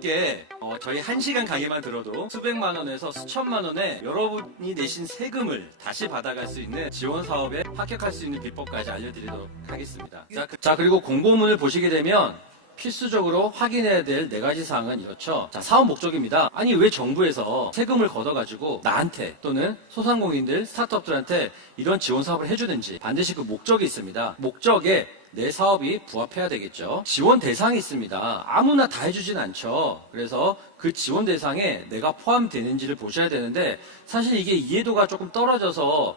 여러분께 저희 1시간 강의만 들어도 수백만 원에서 수천만 원의 여러분이 내신 세금을 다시 받아갈 수 있는 지원 사업에 합격할 수 있는 비법까지 알려드리도록 하겠습니다. 자, 그리고 공고문을 보시게 되면 필수적으로 확인해야 될 4가지 사항은 이렇죠. 자, 사업 목적입니다. 아니, 왜 정부에서 세금을 걷어가지고 나한테 또는 소상공인들, 스타트업들한테 이런 지원 사업을 해주는지 반드시 그 목적이 있습니다. 목적에 내 사업이 부합해야 되겠죠. 지원 대상이 있습니다. 아무나 다 해주진 않죠. 그래서 그 지원 대상에 내가 포함되는지를 보셔야 되는데, 사실 이게 이해도가 조금 떨어져서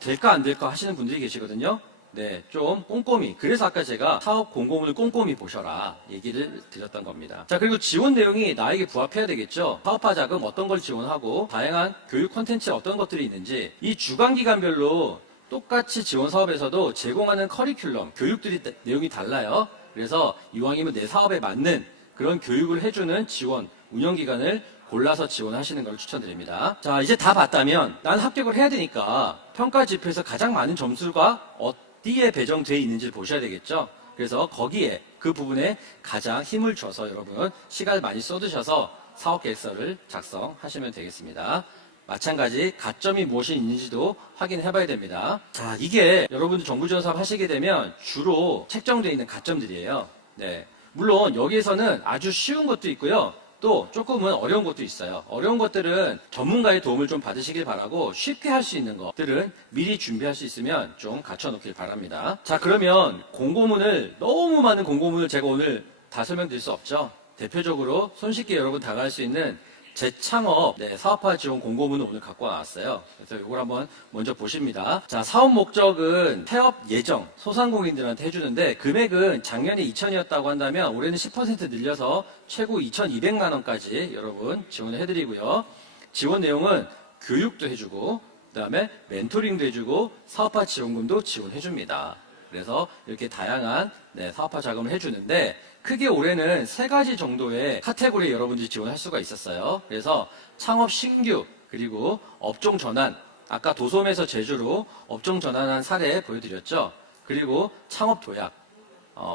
될까 안 될까 하시는 분들이 계시거든요. 네, 좀 꼼꼼히. 그래서 아까 제가 사업 공고문을 꼼꼼히 보셔라 얘기를 드렸던 겁니다. 자, 그리고 지원 내용이 나에게 부합해야 되겠죠. 사업화 자금 어떤 걸 지원하고 다양한 교육 콘텐츠 어떤 것들이 있는지, 이 주간기간별로 똑같이 지원 사업에서도 제공하는 커리큘럼, 교육들이 내용이 달라요. 그래서 이왕이면 내 사업에 맞는 그런 교육을 해주는 지원, 운영기간을 골라서 지원하시는 걸 추천드립니다. 자, 이제 다 봤다면 난 합격을 해야 되니까 평가 지표에서 가장 많은 점수가 어디에 배정되어 있는지를 보셔야 되겠죠. 그래서 거기에 그 부분에 가장 힘을 줘서 여러분 시간을 많이 쏟으셔서 사업계획서를 작성하시면 되겠습니다. 마찬가지 가점이 무엇이 있는지도 확인해 봐야 됩니다. 자, 이게 여러분들 정부 지원 사업 하시게 되면 주로 책정되어 있는 가점들이에요. 네, 물론 여기에서는 아주 쉬운 것도 있고요. 또 조금은 어려운 것도 있어요. 어려운 것들은 전문가의 도움을 좀 받으시길 바라고, 쉽게 할 수 있는 것들은 미리 준비할 수 있으면 좀 갖춰놓길 바랍니다. 자, 그러면 공고문을, 너무 많은 공고문을 제가 오늘 다 설명드릴 수 없죠. 대표적으로 손쉽게 여러분 다가갈 수 있는 재창업 사업화 지원 공고문을 오늘 갖고 나왔어요. 그래서 이걸 한번 먼저 보십니다. 자, 사업 목적은 폐업 예정, 소상공인들한테 해주는데, 금액은 작년에 2천이었다고 한다면 올해는 10% 늘려서 최고 2,200만 원까지 여러분 지원을 해드리고요. 지원 내용은 교육도 해주고, 그 다음에 멘토링도 해주고, 사업화 지원금도 지원해줍니다. 그래서 이렇게 다양한 사업화 자금을 해주는데, 크게 올해는 3가지 정도의 카테고리에 여러분들이 지원할 수가 있었어요. 그래서 창업 신규, 그리고 업종 전환, 아까 도솜에서 제주로 업종 전환한 사례 보여드렸죠. 그리고 창업 도약,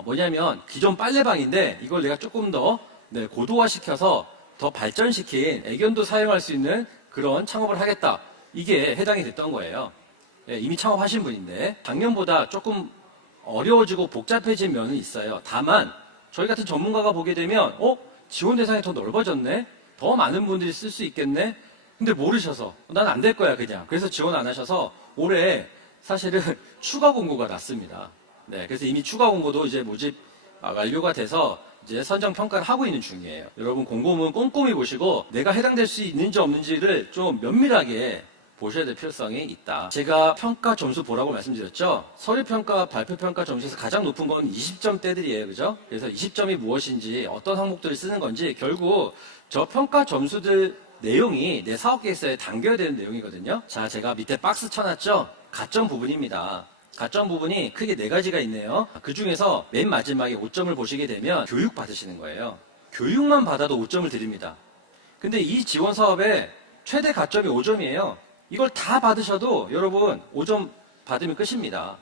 뭐냐면 기존 빨래방인데 이걸 내가 조금 더 고도화시켜서 더 발전시킨 애견도 사용할 수 있는 그런 창업을 하겠다, 이게 해당이 됐던 거예요. 이미 창업하신 분인데 작년보다 조금 어려워지고 복잡해진 면은 있어요. 다만 저희 같은 전문가가 보게 되면 지원 대상이 더 넓어졌네, 더 많은 분들이 쓸 수 있겠네, 근데 모르셔서 난 안 될 거야 그냥, 그래서 지원 안 하셔서 올해 사실은 추가 공고가 났습니다. 네, 그래서 이미 추가 공고도 이제 모집 완료가 돼서 이제 선정 평가를 하고 있는 중이에요. 여러분 공고문 꼼꼼히 보시고 내가 해당될 수 있는지 없는지를 좀 면밀하게 보셔야 될 필요성이 있다. 제가 평가 점수 보라고 말씀드렸죠. 서류평가, 발표평가 점수에서 가장 높은 건 20점대들이에요. 그죠? 그래서 20점이 무엇인지, 어떤 항목들을 쓰는 건지, 결국 저 평가 점수들 내용이 내 사업계획서에 담겨야 되는 내용이거든요. 자, 제가 밑에 박스 쳐놨죠? 가점 부분입니다. 가점 부분이 크게 4가지가 있네요. 그 중에서 맨 마지막에 5점을 보시게 되면 교육 받으시는 거예요. 교육만 받아도 5점을 드립니다. 근데 이 지원 사업의 최대 가점이 5점이에요. 이걸 다 받으셔도 여러분 5점 받으면 끝입니다.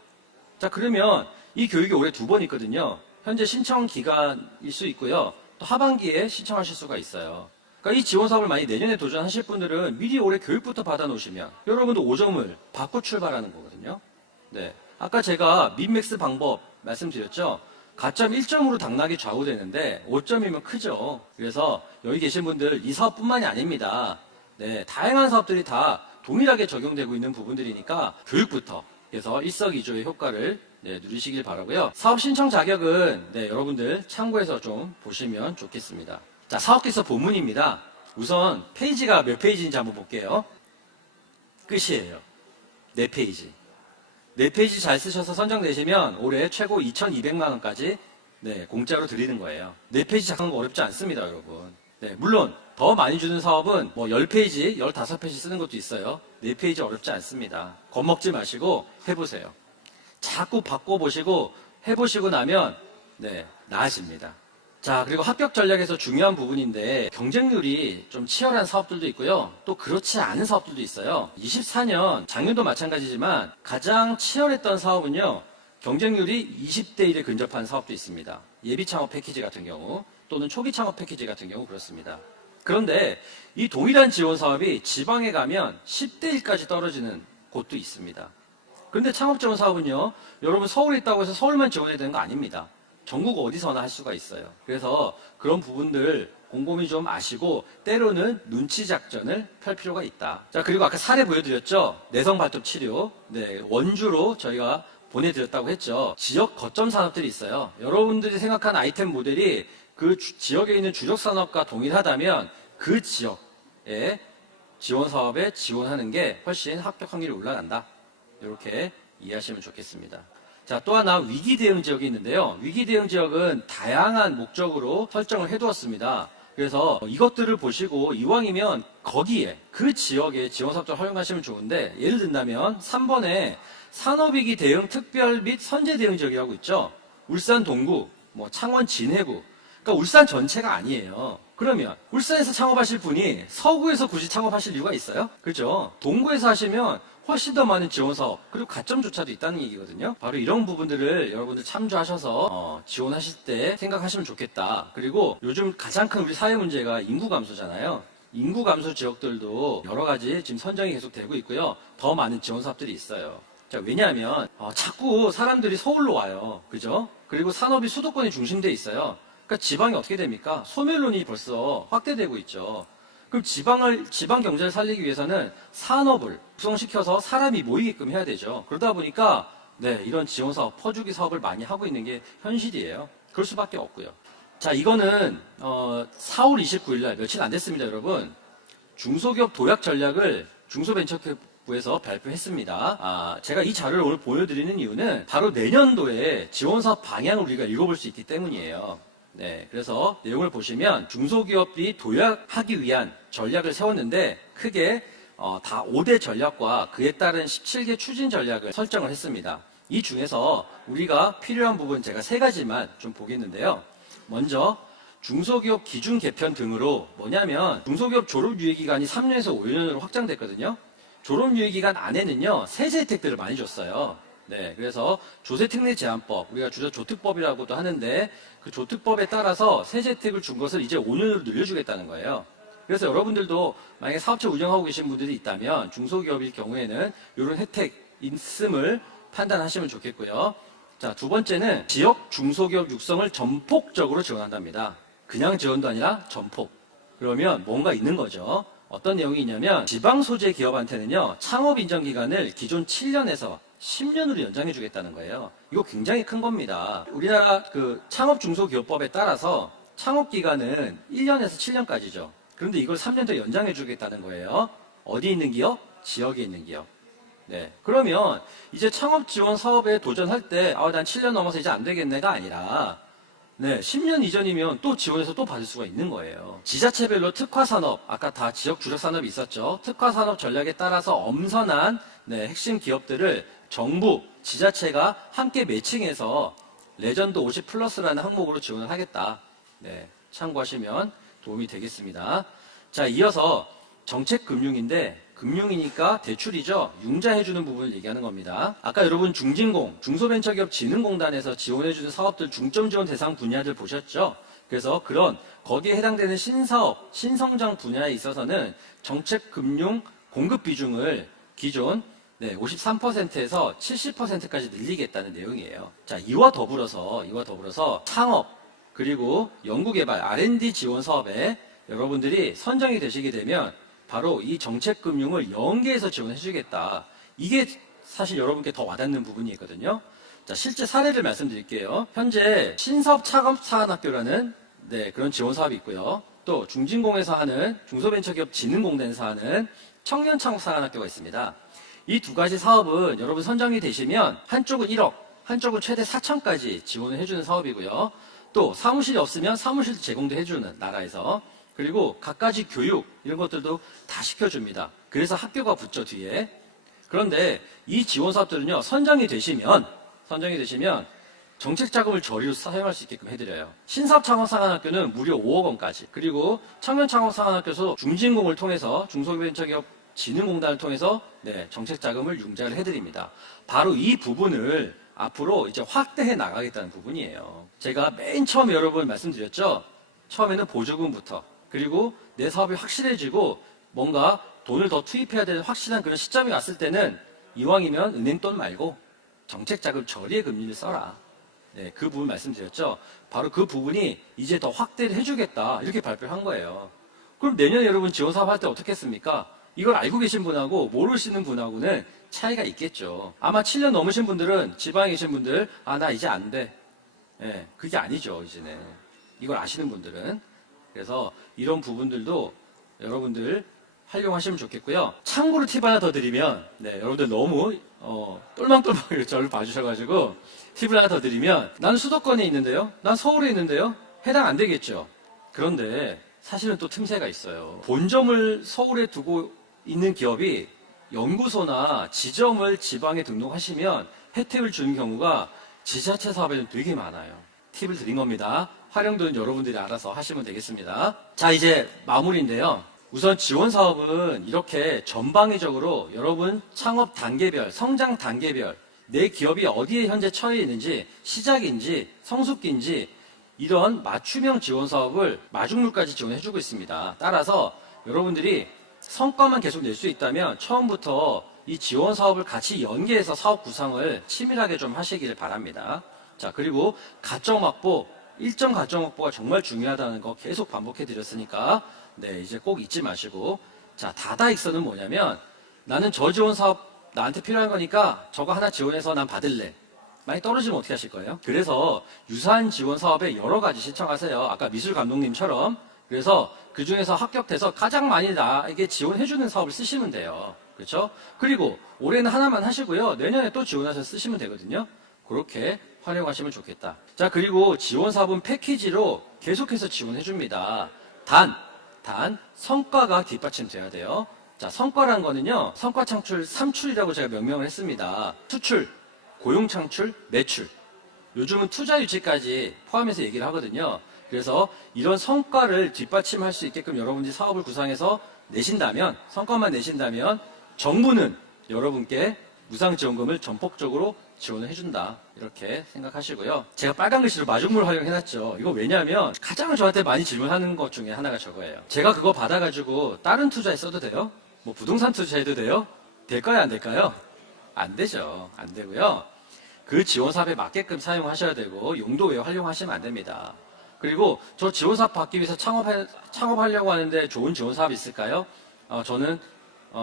자, 그러면 이 교육이 올해 2번 있거든요. 현재 신청 기간일 수 있고요. 또 하반기에 신청하실 수가 있어요. 그러니까 이 지원 사업을 많이 내년에 도전하실 분들은 미리 올해 교육부터 받아 놓으시면 여러분도 5점을 받고 출발하는 거거든요. 네, 아까 제가 민맥스 방법 말씀드렸죠. 가점 1점으로 당락이 좌우되는데 5점이면 크죠. 그래서 여기 계신 분들 이 사업뿐만이 아닙니다. 네, 다양한 사업들이 다 동일하게 적용되고 있는 부분들이니까 교육부터 해서 일석이조의 효과를 누리시길 바라고요. 사업 신청 자격은 여러분들 참고해서 좀 보시면 좋겠습니다. 자, 사업계획서 본문입니다. 우선 페이지가 몇 페이지인지 한번 볼게요. 끝이에요. 4페이지. 4페이지 잘 쓰셔서 선정되시면 올해 최고 2,200만 원까지 공짜로 드리는 거예요. 4페이지 작성하는 거 어렵지 않습니다, 여러분. 물론 더 많이 주는 사업은 뭐 10페이지, 15페이지 쓰는 것도 있어요. 4페이지 어렵지 않습니다. 겁먹지 마시고 해보세요. 자꾸 바꿔보시고 해보시고 나면 나아집니다. 자, 그리고 합격 전략에서 중요한 부분인데, 경쟁률이 좀 치열한 사업들도 있고요. 또 그렇지 않은 사업들도 있어요. 24년, 작년도 마찬가지지만 가장 치열했던 사업은요, 경쟁률이 20대 1에 근접한 사업도 있습니다. 예비 창업 패키지 같은 경우. 또는 초기 창업 패키지 같은 경우 그렇습니다. 그런데 이 동일한 지원 사업이 지방에 가면 10대 1까지 떨어지는 곳도 있습니다. 그런데 창업 지원 사업은요, 여러분 서울에 있다고 해서 서울만 지원해야 되는 거 아닙니다. 전국 어디서나 할 수가 있어요. 그래서 그런 부분들 곰곰이 좀 아시고 때로는 눈치 작전을 펼 필요가 있다. 자, 그리고 아까 사례 보여드렸죠? 내성 발톱 치료. 네, 원주로 저희가 보내드렸다고 했죠. 지역 거점 산업들이 있어요. 여러분들이 생각한 아이템 모델이 그 지역에 있는 주력 산업과 동일하다면 그 지역의 지원 사업에 지원하는 게 훨씬 합격 확률이 올라간다. 이렇게 이해하시면 좋겠습니다. 자, 또 하나 위기 대응 지역이 있는데요. 위기 대응 지역은 다양한 목적으로 설정을 해두었습니다. 그래서 이것들을 보시고 이왕이면 거기에 그 지역의 지원 사업자를 활용하시면 좋은데, 예를 든다면 3번에 산업위기 대응 특별 및 선제 대응 지역이라고 있죠. 울산 동구, 창원 진해구. 그러니까 울산 전체가 아니에요. 그러면 울산에서 창업하실 분이 서구에서 굳이 창업하실 이유가 있어요? 그렇죠? 동구에서 하시면 훨씬 더 많은 지원 사업, 그리고 가점조차도 있다는 얘기거든요. 바로 이런 부분들을 여러분들 참조하셔서 지원하실 때 생각하시면 좋겠다. 그리고 요즘 가장 큰 우리 사회 문제가 인구 감소잖아요. 인구 감소 지역들도 여러 가지 지금 선정이 계속 되고 있고요. 더 많은 지원 사업들이 있어요. 자, 왜냐하면 자꾸 사람들이 서울로 와요. 그죠? 그리고 산업이 수도권에 중심돼 있어요. 그러니까 지방이 어떻게 됩니까? 소멸론이 벌써 확대되고 있죠. 그럼 지방 경제를 살리기 위해서는 산업을 구성시켜서 사람이 모이게끔 해야 되죠. 그러다 보니까 이런 지원 사업, 퍼주기 사업을 많이 하고 있는 게 현실이에요. 그럴 수밖에 없고요. 자, 이거는 4월 29일 날 며칠 안 됐습니다, 여러분. 중소기업 도약 전략을 중소벤처부에서 발표했습니다. 제가 이 자료를 오늘 보여드리는 이유는 바로 내년도에 지원 사업 방향을 우리가 읽어볼 수 있기 때문이에요. 네, 그래서 내용을 보시면 중소기업이 도약하기 위한 전략을 세웠는데 크게 다 5대 전략과 그에 따른 17개 추진 전략을 설정을 했습니다. 이 중에서 우리가 필요한 부분 제가 3가지만 좀 보겠는데요. 먼저 중소기업 기준 개편 등으로 뭐냐면 중소기업 졸업유예기간이 3년에서 5년으로 확장됐거든요. 졸업유예기간 안에는요 세제 혜택들을 많이 줬어요. 네, 그래서 조세특례 제한법, 우리가 줄여 조특법이라고도 하는데 그 조특법에 따라서 세제 혜택을 준 것을 이제 5년으로 늘려주겠다는 거예요. 그래서 여러분들도 만약에 사업체 운영하고 계신 분들이 있다면 중소기업일 경우에는 이런 혜택 있음을 판단하시면 좋겠고요. 자, 두 번째는 지역 중소기업 육성을 전폭적으로 지원한답니다. 그냥 지원도 아니라 전폭. 그러면 뭔가 있는 거죠. 어떤 내용이 있냐면 지방 소재 기업한테는요 창업 인정 기간을 기존 7년에서 10년으로 연장해 주겠다는 거예요. 이거 굉장히 큰 겁니다. 우리나라 그 창업 중소기업법에 따라서 창업 기간은 1년에서 7년까지죠. 그런데 이걸 3년 더 연장해 주겠다는 거예요. 어디 있는 기업? 지역에 있는 기업. 네. 그러면 이제 창업 지원 사업에 도전할 때 난 7년 넘어서 이제 안 되겠네가 아니라 10년 이전이면 또 지원해서 또 받을 수가 있는 거예요. 지자체별로 특화산업, 아까 다 지역 주력 산업이 있었죠. 특화산업 전략에 따라서 엄선한 핵심 기업들을 정부, 지자체가 함께 매칭해서 레전드 50 플러스라는 항목으로 지원을 하겠다. 참고하시면 도움이 되겠습니다. 자, 이어서 정책금융인데 금융이니까 대출이죠. 융자해주는 부분을 얘기하는 겁니다. 아까 여러분 중진공, 중소벤처기업 진흥공단에서 지원해주는 사업들 중점 지원 대상 분야들 보셨죠? 그래서 그런 거기에 해당되는 신사업, 신성장 분야에 있어서는 정책금융 공급 비중을 기존 53%에서 70%까지 늘리겠다는 내용이에요. 자, 이와 더불어서 창업 그리고 연구개발 R&D 지원 사업에 여러분들이 선정이 되시게 되면 바로 이 정책금융을 연계해서 지원해주겠다. 이게 사실 여러분께 더 와닿는 부분이 있거든요. 자, 실제 사례를 말씀드릴게요. 현재 신사업 창업사관학교라는 그런 지원 사업이 있고요. 또 중진공에서 하는 중소벤처기업 진흥공단에서 하는 청년창업사관학교가 있습니다. 이 두 가지 사업은 여러분 선정이 되시면 한쪽은 1억, 한쪽은 최대 4천까지 지원을 해주는 사업이고요. 또 사무실이 없으면 사무실도 제공도 해주는 나라에서 그리고 갖가지 교육 이런 것들도 다 시켜줍니다. 그래서 학교가 붙죠 뒤에. 그런데 이 지원 사업들은요 선정이 되시면 정책 자금을 저리로 사용할 수 있게끔 해드려요. 신사업 창업사관학교는 무려 5억 원까지, 그리고 청년 창업사관학교에서 중진공을 통해서 중소벤처기업 진흥공단을 통해서 정책 자금을 융자를 해드립니다. 바로 이 부분을 앞으로 이제 확대해 나가겠다는 부분이에요. 제가 맨 처음에 여러분 말씀드렸죠. 처음에는 보조금부터, 그리고 내 사업이 확실해지고 뭔가 돈을 더 투입해야 되는 확실한 그런 시점이 왔을 때는 이왕이면 은행 돈 말고 정책자금 저리의 금리를 써라. 네, 그 부분 말씀드렸죠. 바로 그 부분이 이제 더 확대를 해주겠다 이렇게 발표를 한 거예요. 그럼 내년에 여러분 지원사업 할 때 어떻게 했습니까? 이걸 알고 계신 분하고 모르시는 분하고는 차이가 있겠죠. 아마 7년 넘으신 분들은, 지방에 계신 분들, 아, 나 이제 안 돼. 예, 그게 아니죠, 이제는. 이걸 아시는 분들은. 그래서 이런 부분들도 여러분들 활용하시면 좋겠고요. 참고로 팁 하나 더 드리면, 네, 여러분들 너무 똘망똘망 저를 봐주셔가지고 팁을 하나 더 드리면, 난 수도권에 있는데요, 난 서울에 있는데요, 해당 안 되겠죠. 그런데 사실은 또 틈새가 있어요. 본점을 서울에 두고 있는 기업이 연구소나 지점을 지방에 등록하시면 혜택을 주는 경우가 지자체 사업에는 되게 많아요. 팁을 드린 겁니다. 활용도는 여러분들이 알아서 하시면 되겠습니다. 자, 이제 마무리인데요. 우선 지원 사업은 이렇게 전방위적으로 여러분 창업 단계별, 성장 단계별, 내 기업이 어디에 현재 처해 있는지, 시작인지, 성숙기인지 이런 맞춤형 지원 사업을 마중물까지 지원해주고 있습니다. 따라서 여러분들이 성과만 계속 낼 수 있다면 처음부터 이 지원 사업을 같이 연계해서 사업 구상을 치밀하게 좀 하시길 바랍니다. 자, 그리고 가점 확보, 일정 가점 확보가 정말 중요하다는 거 계속 반복해 드렸으니까 네, 이제 꼭 잊지 마시고, 자, 다다익선은 뭐냐면 나는 저 지원 사업 나한테 필요한 거니까 저거 하나 지원해서 난 받을래. 많이 떨어지면 어떻게 하실 거예요? 그래서 유사한 지원 사업에 여러 가지 신청하세요. 아까 미술 감독님처럼. 그래서 그 중에서 합격돼서 가장 많이 나에게 지원해주는 사업을 쓰시면 돼요. 그렇죠? 그리고 올해는 하나만 하시고요. 내년에 또 지원해서 쓰시면 되거든요. 그렇게 활용하시면 좋겠다. 자, 그리고 지원 사업은 패키지로 계속해서 지원해줍니다. 단, 성과가 뒷받침돼야 돼요. 자, 성과란 거는요, 성과 창출 3출이라고 제가 명명을 했습니다. 수출, 고용 창출, 매출. 요즘은 투자 유치까지 포함해서 얘기를 하거든요. 그래서 이런 성과를 뒷받침할 수 있게끔 여러분들이 사업을 구상해서 내신다면, 성과만 내신다면 정부는 여러분께 무상지원금을 전폭적으로 지원을 해준다. 이렇게 생각하시고요. 제가 빨간 글씨로 마중물 활용해놨죠. 이거 왜냐하면 가장 저한테 많이 질문하는 것 중에 하나가 저거예요. 제가 그거 받아가지고 다른 투자에 써도 돼요? 뭐 부동산 투자해도 돼요? 될까요? 안 될까요? 안 되죠. 안 되고요. 그 지원 사업에 맞게끔 사용하셔야 되고 용도 외에 활용하시면 안 됩니다. 그리고 저 지원 사업 받기 위해서 창업하려고 하는데 좋은 지원 사업이 있을까요? 저는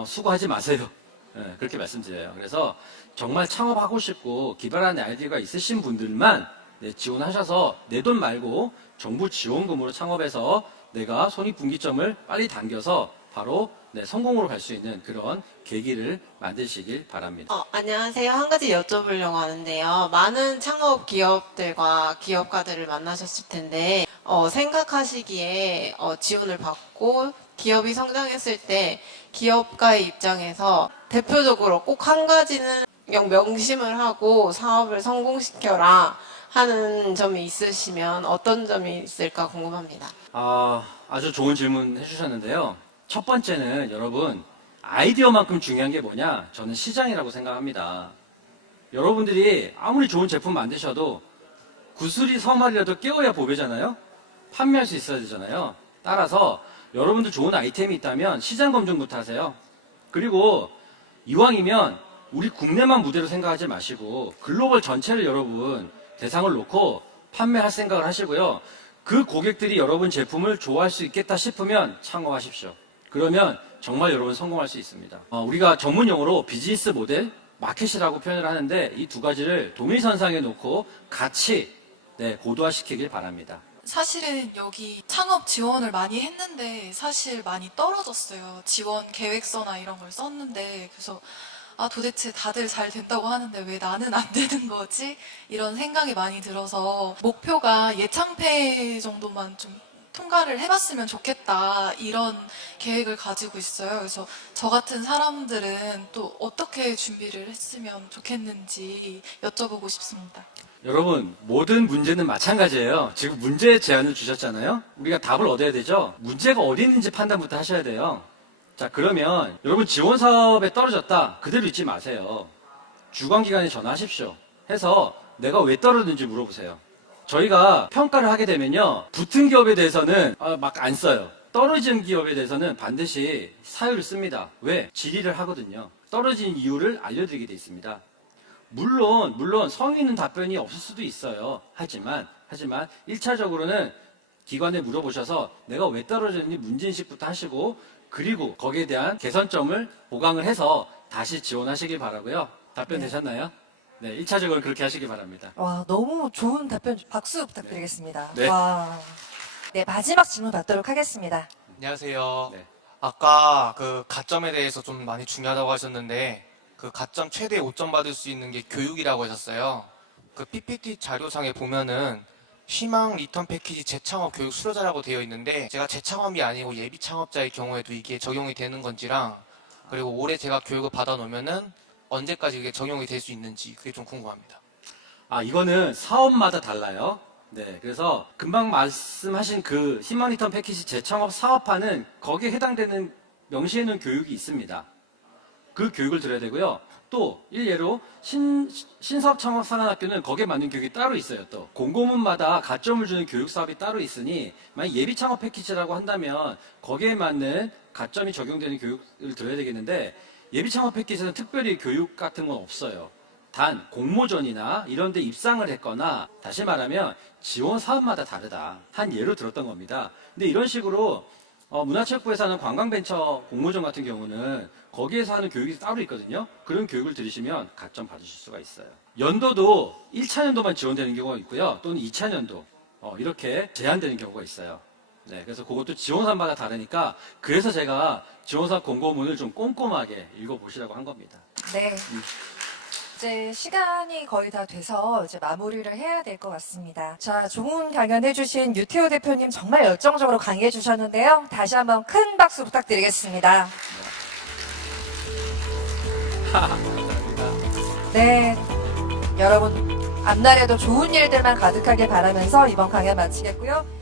수고하지 마세요. 네, 그렇게 말씀드려요. 그래서 정말 창업하고 싶고 기발하는 아이디어가 있으신 분들만 네, 지원하셔서 내 돈 말고 정부 지원금으로 창업해서 내가 손익분기점을 빨리 당겨서 바로 네, 성공으로 갈 수 있는 그런 계기를 만드시길 바랍니다. 안녕하세요. 한 가지 여쭤보려고 하는데요. 많은 창업 기업들과 기업가들을 만나셨을 텐데 생각하시기에 지원을 받고 기업이 성장했을 때 기업가의 입장에서 대표적으로 꼭 한 가지는 명심을 하고 사업을 성공시켜라 하는 점이 있으시면 어떤 점이 있을까 궁금합니다. 아주 좋은 질문 해주셨는데요. 첫 번째는 여러분 아이디어만큼 중요한 게 뭐냐? 저는 시장이라고 생각합니다. 여러분들이 아무리 좋은 제품 만드셔도 구슬이 서말이라도 깨워야 보배잖아요. 판매할 수 있어야 되잖아요. 따라서 여러분들 좋은 아이템이 있다면 시장 검증부터 하세요. 그리고 이왕이면 우리 국내만 무대로 생각하지 마시고 글로벌 전체를 여러분 대상을 놓고 판매할 생각을 하시고요. 그 고객들이 여러분 제품을 좋아할 수 있겠다 싶으면 창업하십시오. 그러면 정말 여러분 성공할 수 있습니다. 우리가 전문 용어로 비즈니스 모델, 마켓이라고 표현을 하는데 이 두 가지를 동일선상에 놓고 같이 고도화시키길 바랍니다. 사실은 여기 창업 지원을 많이 했는데 사실 많이 떨어졌어요. 지원 계획서나 이런 걸 썼는데 그래서 도대체 다들 잘 된다고 하는데 왜 나는 안 되는 거지? 이런 생각이 많이 들어서 목표가 예창패 정도만 좀 통과를 해봤으면 좋겠다 이런 계획을 가지고 있어요. 그래서 저 같은 사람들은 또 어떻게 준비를 했으면 좋겠는지 여쭤보고 싶습니다. 여러분 모든 문제는 마찬가지예요. 지금 문제 제안을 주셨잖아요. 우리가 답을 얻어야 되죠. 문제가 어디 있는지 판단부터 하셔야 돼요. 자, 그러면 여러분 지원 사업에 떨어졌다 그대로 있지 마세요. 주관기관에 전화하십시오. 해서 내가 왜 떨어졌는지 물어보세요. 저희가 평가를 하게 되면요, 붙은 기업에 대해서는 막 안 써요. 떨어진 기업에 대해서는 반드시 사유를 씁니다. 왜? 질의를 하거든요. 떨어진 이유를 알려드리게 돼 있습니다. 물론 성의 있는 답변이 없을 수도 있어요. 하지만 1차적으로는 기관에 물어보셔서 내가 왜 떨어졌는지 문제인식부터 하시고, 그리고 거기에 대한 개선점을 보강을 해서 다시 지원하시길 바라고요. 답변 네. 되셨나요? 네, 1차적으로 그렇게 하시기 바랍니다. 와, 너무 좋은 답변 박수 부탁드리겠습니다. 네. 와. 네, 마지막 질문 받도록 하겠습니다. 안녕하세요. 네. 아까 그 가점에 대해서 좀 많이 중요하다고 하셨는데 그 가점 최대 5점 받을 수 있는 게 교육이라고 하셨어요. 그 PPT 자료상에 보면은 희망 리턴 패키지 재창업 교육 수료자라고 되어 있는데 제가 재창업이 아니고 예비 창업자의 경우에도 이게 적용이 되는 건지랑, 그리고 올해 제가 교육을 받아 놓으면은 언제까지 이게 적용이 될 수 있는지 그게 좀 궁금합니다. 이거는 사업마다 달라요. 네, 그래서 금방 말씀하신 그 희망 리턴 패키지 재창업 사업화는 거기에 해당되는 명시해 놓은 교육이 있습니다. 그 교육을 들어야 되고요. 또 일례로 신사업 창업 산안학교는 거기에 맞는 교육이 따로 있어요. 또 공고문마다 가점을 주는 교육 사업이 따로 있으니, 만약 예비 창업 패키지라고 한다면 거기에 맞는 가점이 적용되는 교육을 들어야 되겠는데, 예비 창업 패키지는 특별히 교육 같은 건 없어요. 단 공모전이나 이런 데 입상을 했거나, 다시 말하면 지원 사업마다 다르다, 한 예로 들었던 겁니다. 근데 이런 식으로 문화체육부에서 하는 관광벤처 공모전 같은 경우는 거기에서 하는 교육이 따로 있거든요. 그런 교육을 들으시면 가점 받으실 수가 있어요. 연도도 1차 년도만 지원되는 경우가 있고요. 또는 2차 년도 이렇게 제한되는 경우가 있어요. 네, 그래서 그것도 지원사마다 다르니까, 그래서 제가 지원사 공고문을 좀 꼼꼼하게 읽어보시라고 한 겁니다. 네. 이제 시간이 거의 다 돼서 이제 마무리를 해야 될 것 같습니다. 자, 좋은 강연 해주신 유태호 대표님 정말 열정적으로 강의해 주셨는데요. 다시 한번 큰 박수 부탁드리겠습니다. 감사합니다. 네. 여러분, 앞날에도 좋은 일들만 가득하길 바라면서 이번 강연 마치겠고요.